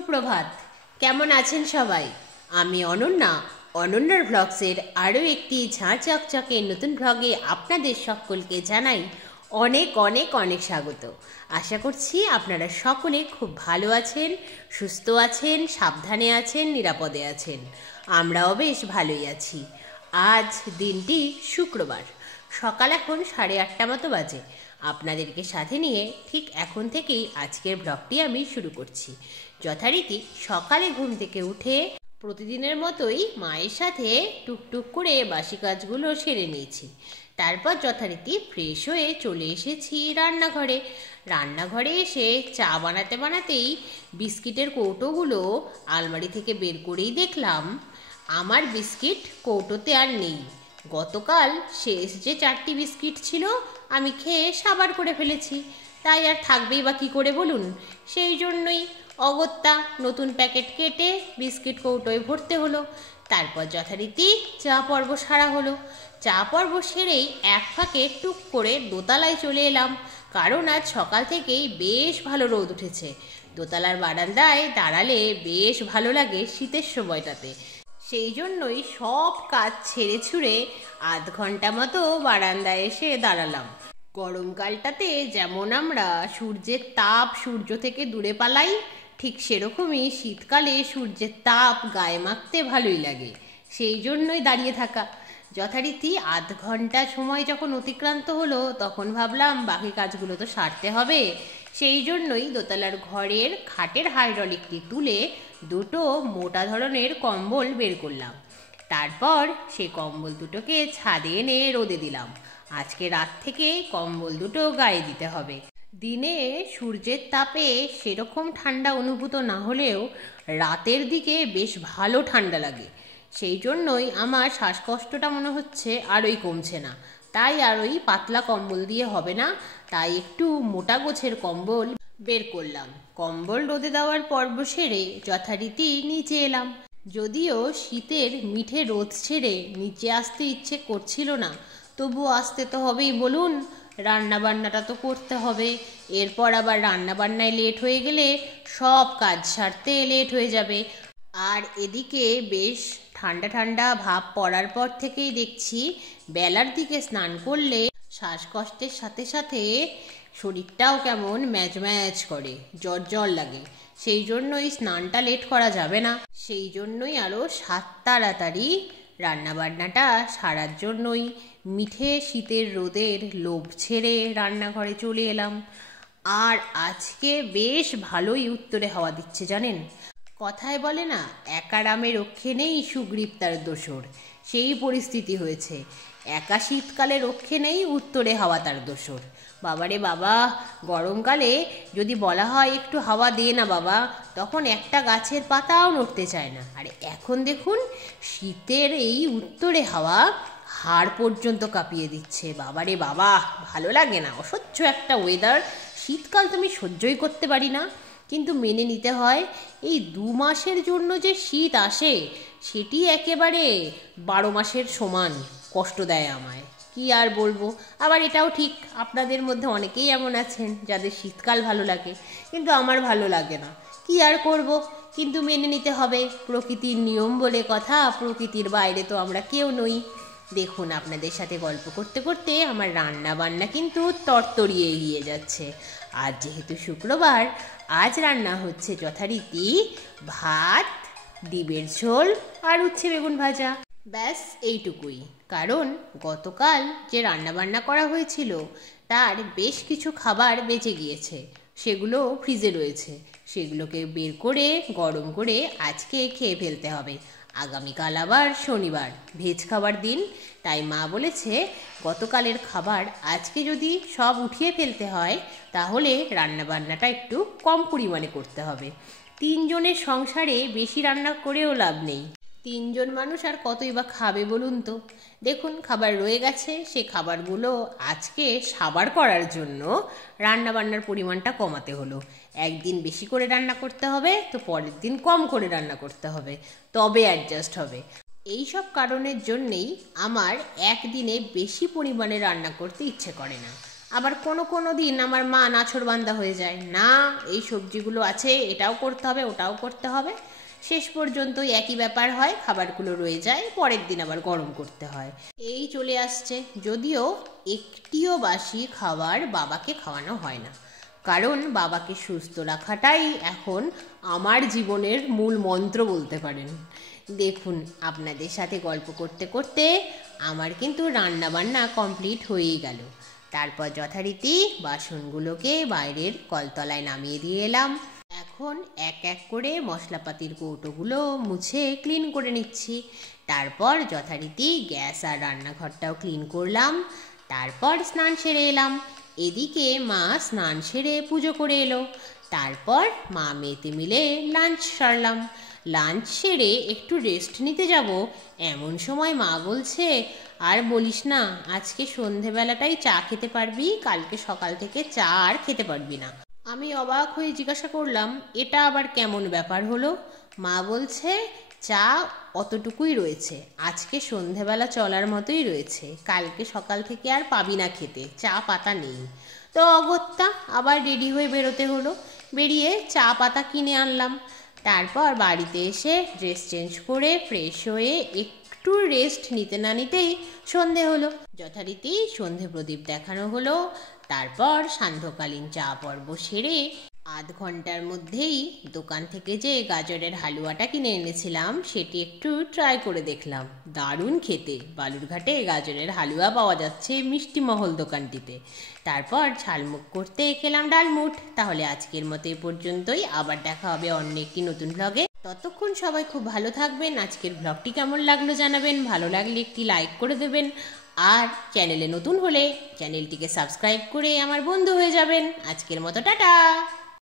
সুপ্রভাত। কেমন আছেন সবাই? আমি অনন্যা, অনন্যার ব্লগসের আরও একটি ঝাঁ চকচকে নতুন ব্লগে আপনাদের সকলকে জানাই অনেক অনেক অনেক স্বাগত। আশা করছি আপনারা সকলে খুব ভালো আছেন, সুস্থ আছেন, সাবধানে আছেন, নিরাপদে আছেন। আমরাও বেশ ভালোই আছি। আজ দিনটি শুক্রবার, সকাল এখন 8:30 মতো বাজে। আপনাদেরকে সাথে নিয়ে ঠিক এখন থেকেই আজকের ব্লগটি আমি শুরু করছি। যথারীতি সকালে ঘুম থেকে উঠে প্রতিদিনের মতোই মায়ের সাথে টুকটুক করে বাসি কাজগুলো সেরে নিয়েছি। তারপর যথারীতি ফ্রেশ হয়ে চলে এসেছি রান্নাঘরে এসে চা বানাতে বানাতেই বিস্কিটের কৌটোগুলো আলমারি থেকে বের করেই দেখলাম আমার বিস্কিট কৌটোতে আর নেই। গতকাল শেষ যে 4টি বিস্কিট ছিল আমি খেয়ে সাবার করে ফেলেছি, তাই আর থাকবেই বা কী করে বলুন। সেই জন্যই অগত্যা নতুন প্যাকেট কেটে বিস্কিট কৌটোয় ভরতে হলো। তারপর যথারীতি চা পর্ব সারা হলো। চা পর্ব সেরেই এক ফাঁকে টুক করে দোতলায় চলে এলাম, কারণ আজ সকাল থেকেই বেশ ভালো রোদ উঠেছে। দোতলার বারান্দায় দাঁড়ালে বেশ ভালো লাগে শীতের সময়টাতে। সেই জন্যই সব কাজ ছেড়ে ছুড়ে আধ ঘন্টা মতো বারান্দায় এসে দাঁড়ালাম। গরমকালটাতে যেমন আমরা সূর্যের তাপ সূর্য থেকে দূরে পালাই, ঠিক সেরকমই শীতকালে সূর্যের তাপ গায়ে মাখতে ভালোই লাগে। সেই জন্যই দাঁড়িয়ে থাকা। যথারীতি আধ ঘন্টা সময় যখন অতিক্রান্ত হলো তখন ভাবলাম বাকি কাজগুলো তো সারতে হবে। সেই জন্যই দোতলার ঘরের খাটের হাইড্রলিকটি তুলে দুটো মোটা ধরনের কম্বল বের করলাম। তারপর সেই কম্বল দুটোকে ছাদে এনে রোদে দিলাম। আজকে রাত থেকে কম্বল দুটো গায়ে দিতে হবে। দিনে সূর্যের তাপে সেরকম ঠান্ডা অনুভূত না হলেও রাতের দিকে বেশ ভালো ঠান্ডা লাগে। সেই জন্যই আমার শ্বাসকষ্টটা মনে হচ্ছে আরোই কমছে না। তাই আর ওই পাতলা কম্বল দিয়ে হবে না, তাই একটু মোটা গোছের কম্বল বের করলাম। কম্বল রোদে দেওয়ার পর্ব সেরে যথারীতি নিচে এলাম। যদিও শীতের মিঠে রোদ ছেড়ে নিচে আসতে ইচ্ছে করছিল না, তবু আসতে তো হবেই বলুন। রান্নাবান্নাটা তো করতে হবে। এরপর আবার রান্নাবান্নায় লেট হয়ে গেলে সব কাজ সারতে লেট হয়ে যাবে। আর এদিকে বেশ ঠান্ডা ঠান্ডা ভাব পড়ার পর থেকেই দেখছি বেলার দিকে স্নান করলে শ্বাসকষ্টের সাথে সাথে শরীরটাও কেমন ম্যাজ ম্যাজ করে, জ্বর জ্বর লাগে। সেই জন্যই স্নানটা লেট করা যাবে না। সেই জন্যই আরও তাড়াতাড়ি রান্নাবান্নাটা সারার জন্যই মিঠে শীতের রোদের লোভ ছেড়ে রান্নাঘরে চলে এলাম। আর আজকে বেশ ভালোই উত্তরে হাওয়া দিচ্ছে জানেন। কথায় বলে না, একা রামে রক্ষে নেই সুগ্রীব তার দোসর, সেই পরিস্থিতি হয়েছে। একা শীতকালে রক্ষে নেই, উত্তরে হাওয়া তার দোসর। বাবারে বাবা, গরমকালে যদি বলা হয় একটু হাওয়া দে না বাবা, তখন একটা গাছের পাতাও নড়তে চায় না। আর এখন দেখুন শীতের এই উত্তরে হাওয়া হাড় পর্যন্ত কাঁপিয়ে দিচ্ছে। বাবারে বাবা, ভালো লাগে না, অসহ্য একটা ওয়েদার। শীতকাল তুমি সহ্যই করতে পারি না, কিন্তু মেনে নিতে হয়। এই 2 মাসের জন্য যে শীত আসে সেটি একেবারে 12 মাসের সমান কষ্ট দেয় আমায়। কি আর বলবো। আবার এটাও ঠিক, আপনাদের মধ্যে অনেকেই এমন আছেন যাদের শীতকাল ভালো লাগে, কিন্তু আমার ভালো লাগে না। কি আর করব, কিন্তু মেনে নিতে হবে। প্রকৃতির নিয়ম বলে কথা, প্রকৃতির বাইরে তো আমরা কেউ নই। দেখুন, আপনাদের সাথে গল্প করতে করতে আমার রান্না বান্না কিন্তু তরতরিয়ে এগিয়ে যাচ্ছে। আজ যেহেতু শুক্রবার, আজ রান্না হচ্ছে যথারীতি ভাত, ডিমের ঝোল আর উচ্ছে বেগুন ভাজা। ব্যাস এইটুকুই। কারণ গতকাল যে রান্নাবান্না করা হয়েছিল তার বেশ কিছু খাবার বেঁচে গিয়েছে, সেগুলো ফ্রিজে রয়েছে। সেগুলোকে বের করে গরম করে আজকে খেয়ে ফেলতে হবে। আগামীকাল আবার শনিবার, ভেজ খাবার দিন। তাই মা বলেছে গতকালের খাবার আজকে যদি সব উঠিয়ে ফেলতে হয় তাহলে রান্নাবান্নাটা একটু কম পরিমাণে করতে হবে। 3 জনের সংসারে বেশি রান্না করেও লাভ নেই। 3 জন মানুষ আর কতই বা খাবে বলুন তো। দেখুন, খাবার রয়ে গেছে, সে খাবারগুলো আজকে সাবার করার জন্য রান্নাবান্নার পরিমাণটা কমাতে হলো। একদিন বেশি করে রান্না করতে হবে, তো পরের দিন কম করে রান্না করতে হবে, তবে অ্যাডজাস্ট হবে। এই সব কারণের জন্যেই আমার একদিনে বেশি পরিমাণে রান্না করতে ইচ্ছে করে না। আবার কোনো কোনো দিন আমার মা নাছোড়বান্দা হয়ে যায়, না এই সবজিগুলো আছে, এটাও করতে হবে ওটাও করতে হবে। শেষ পর্যন্ত একই ব্যাপার হয়, খাবারগুলো রয়ে যায়, পরের দিন আবার গরম করতে হয়। এই চলে আসছে। যদিও একটিও বাসি খাবার বাবাকে খাওয়ানো হয় না, কারণ বাবাকে সুস্থ রাখাটাই এখন আমার জীবনের মূল মন্ত্র বলতে পারেন। দেখুন, আপনাদের সাথে গল্প করতে করতে আমার কিন্তু রান্নাবান্না কমপ্লিট হয়েই গেল। তারপর যথারীতি বাসনগুলোকে বাইরের কলতলায় নামিয়ে দিয়ে এলাম। এখন এক এক করে মশলাপাতির কৌটোগুলো মুছে ক্লিন করে নিচ্ছি। তারপর যথারীতি গ্যাস আর রান্নাঘরটাও ক্লিন করলাম। তারপর স্নান সেরে এলাম। এদিকে মা স্নান সেরে পুজো করে এলো। তারপর মা মেয়েতে মিলে লাঞ্চ সারলাম। লাঞ্চ সেরে একটু রেস্ট নিতে যাব, এমন সময় মা বলছে, আর বলিস না, আজকে সন্ধেবেলাটাই চা খেতে পারবি, কালকে সকাল থেকে চা আর খেতে পারবি না। আমি অবাক হয়ে জিজ্ঞাসা করলাম, এটা আবার কেমন ব্যাপার হলো? মা বলছে, চা অতটুকুই রয়েছে, আজকে সন্ধেবেলা চলার মতোই রয়েছে, কালকে সকাল থেকে আর পাবি না খেতে, চা পাতা নেই। তো অগত্যা আবার রেডি হয়ে বেরোতে হলো। বেরিয়ে চা পাতা কিনে আনলাম। তারপর বাড়িতে এসে ড্রেস চেঞ্জ করে ফ্রেশ হয়ে একটু রেস্ট নিতে না নিতেই সন্ধে হলো। যথারীতি সন্ধে প্রদীপ দেখানো হলো। তারপর সান্ধ্যকালীন চা পর্ব সেরে আধ ঘন্টার মধ্যেই দোকান থেকে যে গাজরের হালুয়াটা কিনে এনেছিলাম সেটি একটু ট্রাই করে দেখলাম। দারুণ খেতে। বালুরঘাটে গাজরের হালুয়া পাওয়া যাচ্ছে মিষ্টিমহল দোকানটিতে। তারপর ঝালমুখ করতে খেলাম ডালমুট। তাহলে আজকের মতো এ পর্যন্তই, আবার দেখা হবে অন্য একটি নতুন ব্লগে। ততক্ষণ সবাই খুব ভালো থাকবেন। আজকের ব্লগটি কেমন লাগলো জানাবেন, ভালো লাগলে একটি লাইক করে দেবেন, আর চ্যানেলে নতুন হলে চ্যানেলটিকে সাবস্ক্রাইব করে আমার বন্ধু হয়ে যাবেন। আজকের মতো টাটা।